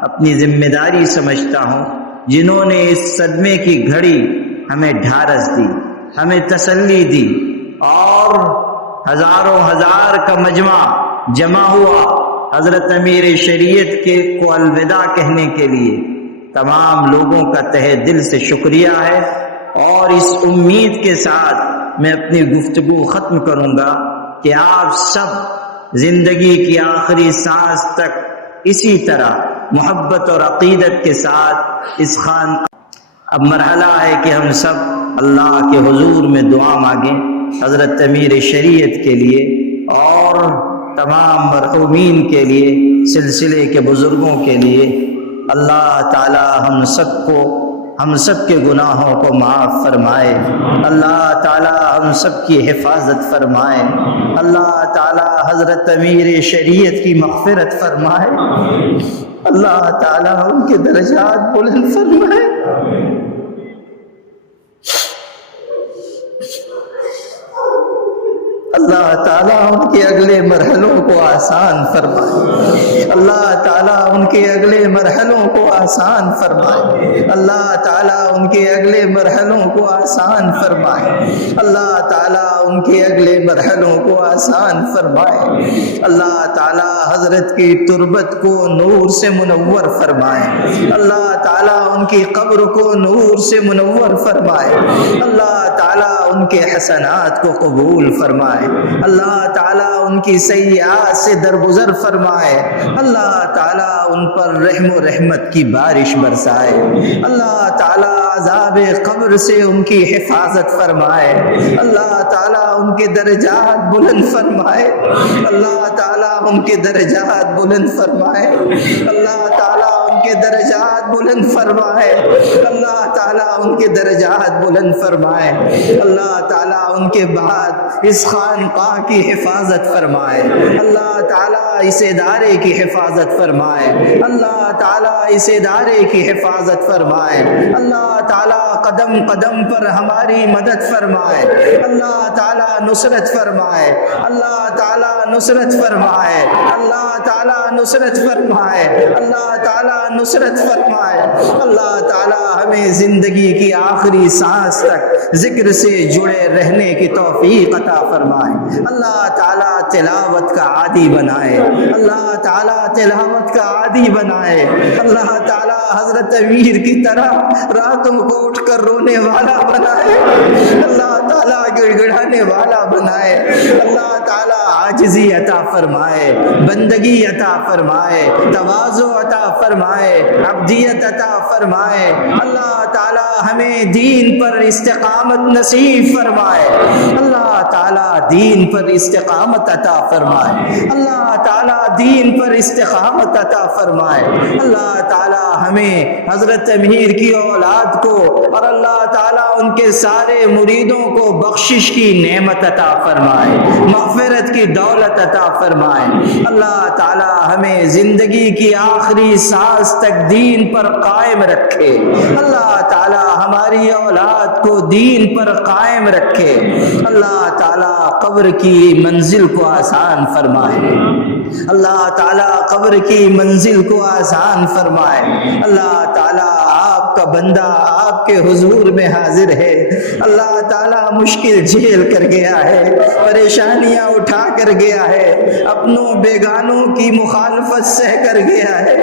اپنی ذمہ داری سمجھتا ہوں، جنہوں نے اس صدمے کی گھڑی ہمیں ڈھارس دی، ہمیں تسلی دی، اور ہزاروں ہزار کا مجمع جمع ہوا حضرت امیر شریعت کو الوداع کہنے کے لیے۔ تمام لوگوں کا تہہ دل سے شکریہ ہے، اور اس امید کے ساتھ میں اپنی گفتگو ختم کروں گا کہ آپ سب زندگی کی آخری سانس تک اسی طرح محبت اور عقیدت کے ساتھ اس خان۔ اب مرحلہ ہے کہ ہم سب اللہ کے حضور میں دعا مانگیں حضرت امیر شریعت کے لیے اور تمام مرحومین کے لیے، سلسلے کے بزرگوں کے لیے۔ اللہ تعالی ہم سب کے گناہوں کو معاف فرمائے، اللہ تعالی ہم سب کی حفاظت فرمائے، اللہ تعالی حضرت امیر شریعت کی مغفرت فرمائے، اللہ تعالی ان کے درجات بلند فرمائے، اللہ تعالیٰ ان کے اگلے مرحلوں کو آسان فرمائے، اللہ تعالیٰ ان کے اگلے مرحلوں کو آسان فرمائے، اللہ تعالیٰ ان کے اگلے مرحلوں کو آسان فرمائے، اللہ تعالیٰ ان کے اگلے مرحلوں کو آسان فرمائے، اللہ تعالیٰ حضرت کی تربت کو نور سے منور فرمائے، اللہ تعالیٰ ان کی قبر کو نور سے منور فرمائے، اللہ تعالیٰ ان کے حسنات کو قبول فرمائے، اللہ تعالیٰ ان کی سیئات سے درگزر فرمائے، اللہ تعالیٰ ان پر رحم و رحمت کی بارش برسائے، اللہ تعالیٰ عذاب قبر سے ان کی حفاظت فرمائے، اللہ تعالیٰ ان کے درجات بلند فرمائے، اللہ تعالیٰ ان کے درجات بلند فرمائے، اللہ تعالیٰ ان کے درجات بلند فرمائے، اللہ تعالیٰ ان کے درجات بلند فرمائے، اللہ تعالیٰ ان کے بعد اس خانقاہ کی حفاظت فرمائے، اللہ تعالیٰ اس ادارے کی حفاظت فرمائے، اللہ تعالیٰ اس ادارے کی حفاظت فرمائے، اللہ تعالیٰ قدم قدم پر ہماری مدد فرمائے، اللہ تعالیٰ نصرت فرمائے، اللہ تعالیٰ نصرت فرمائے، اللہ تعالیٰ نصرت فرمائے، اللہ تعالیٰ نصرت فرمائے، اللہ تعالیٰ ہمیں زندگی کی آخری سانس تک ذکر سے جڑے رہنے کی توفیق عطا فرمائے، اللہ تعالیٰ تلاوت کا عادی بنائے، اللہ تعالیٰ تلاوت کا عادی بنائے، اللہ تعالیٰ حضرت امیر کی طرح راتوں کو اٹھ کر رونے والا بنائے، اللہ تعالیٰ گڑ گڑانے والا بنائے، اللہ تعالیٰ عاجزی عطا فرمائے، بندگی عطا فرمائے، تواضع عطا فرمائے، عبدیت عطا فرمائے، اللہ تعالیٰ ہمیں دین پر استقامت نصیب فرمائے، اللہ تعالیٰ دین پر استقامت عطا فرمائے، اللہ تعالیٰ دین پر استقامت عطا فرمائے، اللہ تعالیٰ ہمیں حضرت امیر کی اولاد کو اور اللہ تعالیٰ ان کے سارے مریدوں کو بخشش کی نعمت عطا فرمائے، مغفرت کی دولت عطا فرمائے، اللہ تعالیٰ ہمیں زندگی کی آخری سانس تک دین پر قائم رکھے، اللہ تعالیٰ ہماری اولاد کو دین پر قائم رکھے، اللہ تعالیٰ قبر کی منزل کو آسان فرمائے، اللہ تعالیٰ قبر کی منزل کو آسان فرمائے، اللہ تعالیٰ آپ کا بندہ آپ کے حضور میں حاضر ہے۔ اللہ تعالیٰ مشکل جھیل کر گیا ہے، پریشانیاں اٹھا کر گیا ہے، اپنوں بیگانوں کی مخالفت سہ کر گیا ہے،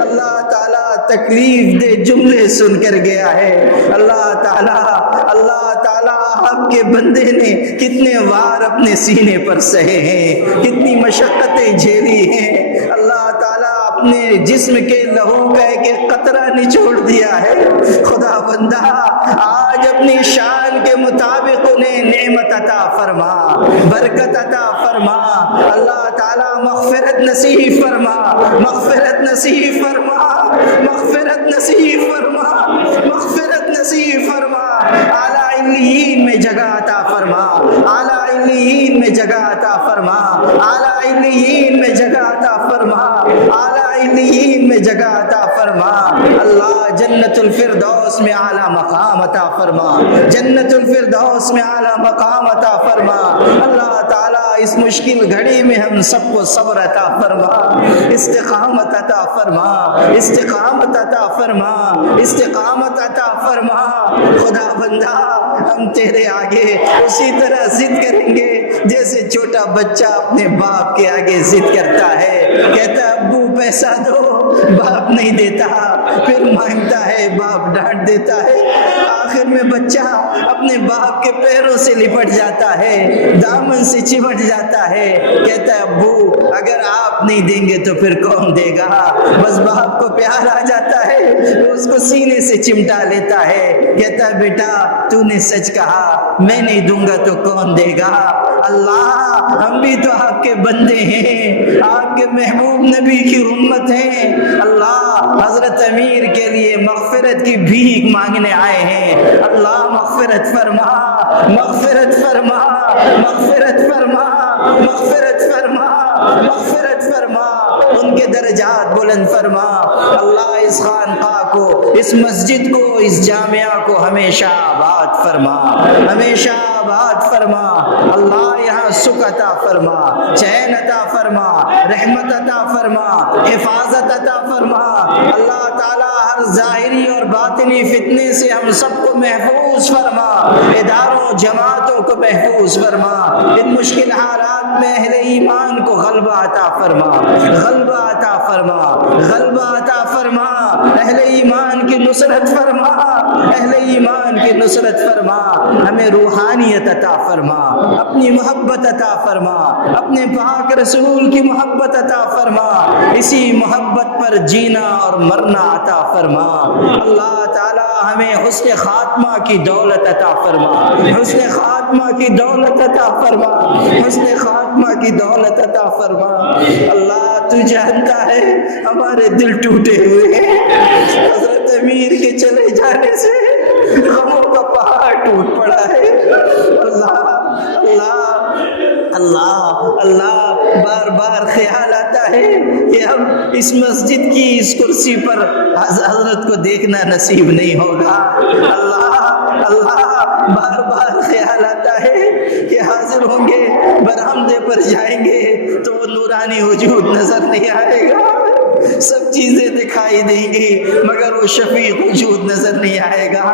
اللہ تعالیٰ تکلیف دہ جملے سن کر گیا ہے۔ اللہ تعالیٰ آپ کے بندے نے کتنے وار اپنے سینے پر سہے ہیں، کتنی مشقتیں جھیلی ہیں۔ اللہ تعالیٰ اپنے جسم کے لہو کا ایک قطرہ نچوڑ دیا ہے۔ خدا بندہ آج اپنی شان کے مطابق انہیں نعمت عطا فرما، برکت عطا فرما۔ اللہ تعالیٰ مغفرت نصیب فرما، مغفرت نصیب فرما، مغفرت نصیب فرما، مغفرت نصیب فرما۔ اعلیٰ علیین میں جگہ عطا فرما، اعلیٰ علیین میں جگہ عطا فرما، اعلیٰ علیین میں جگہ عطا فرما، اعلیٰ علیین میں جگہ عطا فرما۔ اللہ جنت الفردوس میں اعلیٰ مقام عطا فرما، جنت الفردوس میں اعلیٰ مقام عطا فرما۔ اللہ تعالیٰ اس مشکل گھڑی میں ہم سب کو صبر عطا فرما، استقامت عطا فرما، استقامت عطا فرما، استقامت عطا فرما۔ خدا بندہ ہم تیرے آگے اسی طرح ضد کریں گے جیسے چھوٹا بچہ اپنے باپ کے آگے ضد کرتا ہے، کہتا ہے ابو پیسہ دو، باپ نہیں دیتا، پھر مانگتا ہے، باپ ڈانٹ دیتا ہے، آخر میں بچہ اپنے باپ کے پیروں سے لپٹ جاتا ہے، دامن سے چمٹ جاتا ہے، کہتا ہے ابو اگر آپ نہیں دیں گے تو پھر کون دے گا؟ بس باپ کو پیار آ جاتا ہے، وہ اس کو سینے سے چمٹا لیتا ہے، کہتا ہے بیٹا تو نے سچ کہا، میں نہیں دوں گا تو کون دے گا؟ اللہ ہم بھی تو آپ کے بندے ہیں، آپ کے محبوب نبی کی امت ہیں۔ اللہ حضرت امیر کے لیے مغفرت کی بھیک مانگنے آئے ہیں، اللہ مغفرت فرما، مغفرت فرما، مغفرت فرما، مغفرت فرما، مغفرت فرما، ان کے درجات بلند فرما۔ اللہ اس خانقاہ کو، اس مسجد کو، اس جامعہ کو ہمیشہ آباد فرما، ہمیشہ آباد فرما۔ اللہ یہاں سکھ عطا فرما، چین عطا فرما، رحمت عطا فرما، حفاظت عطا فرما۔ اللہ تعالیٰ ہر ظاہری اور باطنی فتنے سے ہم سب کو محفوظ فرما، اداروں جماعتوں کو محفوظ فرما۔ ان مشکل حالات میں اہل ایمان کو غلبہ عطا فرما، غلبہ عطا فرما، غلبہ عطا فرما۔ اہل ایمان کی نصرت فرما، اہل ایمان کی نصرت فرما۔ ہمیں روحانیت عطا فرما، اپنی محبت عطا فرما، اپنے پاک رسول کی محبت عطا فرما، اسی محبت پر جینا اور مرنا عطا فرما۔ اللہ تعالی ہمیں حسن خاتمہ کی دولت عطا فرما، حسن خاتمہ کی دولت عطا فرما، حسن خاتمہ کی دولت عطا فرما۔ اللہ تو جانتا ہے ہمارے دل ٹوٹے ہوئے ہیں، حضرت امیر کے چلے جانے سے غموں کا پہاڑ ٹوٹ پڑا ہے۔ اللہ اللہ اللہ اللہ بار بار خیال آتا ہے کہ ہم اس مسجد کی اس کرسی پر حضرت کو دیکھنا نصیب نہیں ہوگا۔ اللہ اللہ بار بار خیال آتا ہے کہ حاضر ہوں گے، برآمدے پر جائیں گے تو وہ نورانی وجود نظر نہیں آئے گا، سب چیزیں دکھائی دیں گی مگر وہ شفیع وجود نظر نہیں آئے گا۔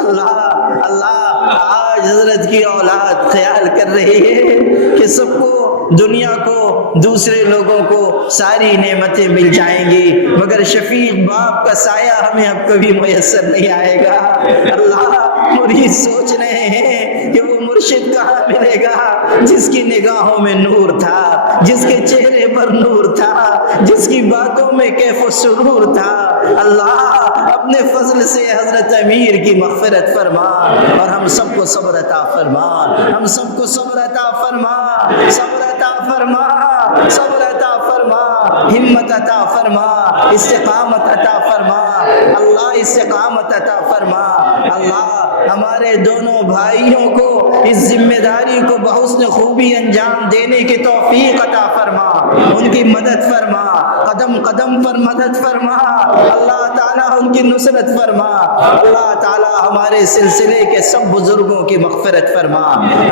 اللہ اللہ آج حضرت کی اولاد خیال کر رہی ہے کہ سب کو، دنیا کو، دوسرے لوگوں کو ساری نعمتیں مل جائیں گی مگر شفیع باپ کا سایہ ہمیں اب کبھی میسر نہیں آئے گا۔ اللہ مرید سوچ رہے ہیں کہ وہ مرشد کہاں ملے گا جس کی نگاہوں میں نور تھا، جس کے چہرے پر نور تھا، جس کی باتوں میں کیف و سرور تھا۔ اللہ اپنے فضل سے حضرت امیر کی مغفرت فرما اور ہم سب کو صبر عطا فرما، ہم سب کو صبر عطا فرما، صبر عطا فرما، صبر عطا فرما، ہمت عطا فرما، استقامت عطا فرما۔ اللہ استقامت عطا فرما۔ اللہ ہمارے دونوں بھائیوں کو اس ذمہ داری کو بحسن خوبی انجام دینے کی توفیق عطا فرما، ان کی مدد فرما، قدم قدم قدم پر مدد فرما، اللہ تعالیٰ ان کی نصرت فرما، اللہ تعالیٰ ہمارے سلسلے کے سب بزرگوں کی مغفرت فرما،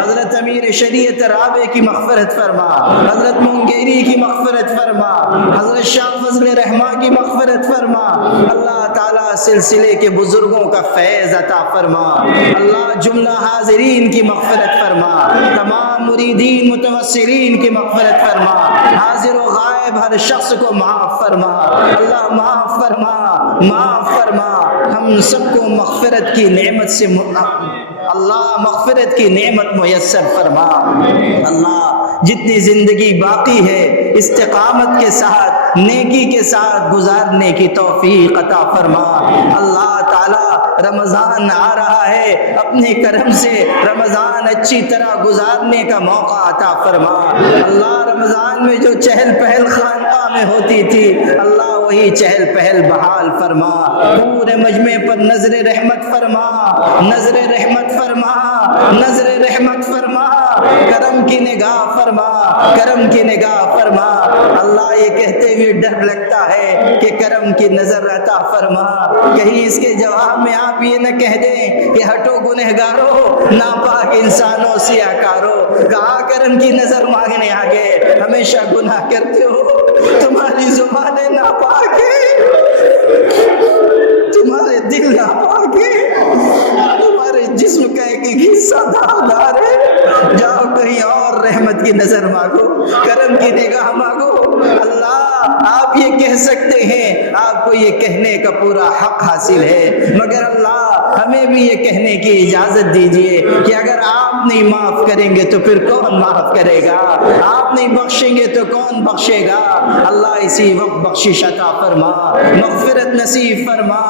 حضرت امیر شریعت رابع کی مغفرت فرما، حضرت مونگیری کی مغفرت فرما، حضرت شاہ فضل رحمہ کی مغفرت فرما، اللہ تعالیٰ سلسلے کے بزرگوں کا فیض عطا فرما، اللہ جملہ حاضرین کی مغفرت فرما، تمام مریدین متوسلین کی مغفرت فرما، حاضر و غائب ہر شخص کو معاف فرما، اللہ معاف فرما، معاف فرما، ہم سب کو مغفرت کی نعمت سے اللہ مغفرت کی نعمت میسر فرما، اللہ جتنی زندگی باقی ہے استقامت کے ساتھ نیکی کے ساتھ گزارنے کی توفیق عطا فرما، اللہ تعالی رمضان آ رہا ہے، اپنے کرم سے رمضان اچھی طرح گزارنے کا موقع عطا فرما، اللہ رمضان میں جو چہل پہل خانقاہ میں ہوتی تھی اللہ وہی چہل پہل بحال فرما، پورے مجمع پر نظر رحمت فرما، نظر رحمت فرما، نظر رحمت فرما، کرم کی نگاہ فرما، کرم کی نگاہ فرما، اللہ یہ کہتے ہوئے ڈر لگتا ہے کہ کرم کی نظر عطا فرما، کہیں اس کے جواب میں آپ یہ نہ کہہ دیں کہ ہٹو گنہگارو ناپاک انسانوں سیاکارو، کہاں کرم کی نظر مانگنے آگے، ہمیشہ گناہ کرتے ہو، تمہاری زبانیں ناپاک ہیں، تمہارے دل ناپاک ہیں، تمہارے جسم کا ایک ایک حصہ داغدار ہے، جاؤ کہیں اور رحمت کی نظر مانگو، کرم کی نگاہ مانگو، اللہ آپ یہ کہہ سکتے ہیں، آپ کو یہ کہنے کا پورا حق حاصل ہے، مگر اللہ ہمیں بھی یہ کہنے کی اجازت دیجئے کہ اگر آپ نہیں معاف کریں گے تو پھر کون معاف کرے گا، آپ نہیں بخشیں گے تو کون بخشے گا، اللہ اسی وقت بخشش عطا فرما، مغفرت نصیب فرما،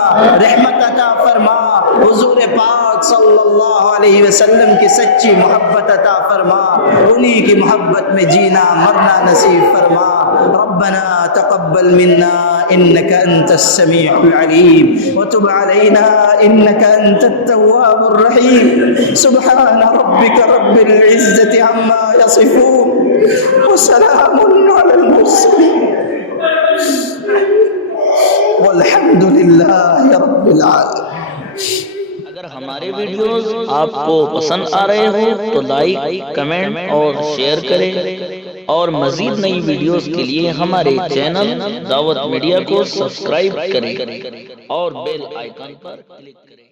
رحمت عطا فرما، حضور پاک صلی اللہ علیہ وسلم کی سچی محبت عطا فرما، انہی کی محبت میں جینا مرنا نصیب فرما، ربنا تقبل منا انك انت السميع العليم وتب علينا انك انت التواب الرحيم، سبحان ربك رب العزة عما يصفون وسلام على المرسلين والحمد لله رب العالمين۔ اگر ہمارے ویڈیوز آپ کو پسند آ رہے ہوں تو لائک، کمنٹ اور شیئر کریں، اور مزید نئی ویڈیوز کے لیے ہمارے چینل دعوت میڈیا کو سبسکرائب کریں اور بیل آئیکن پر کلک کریں۔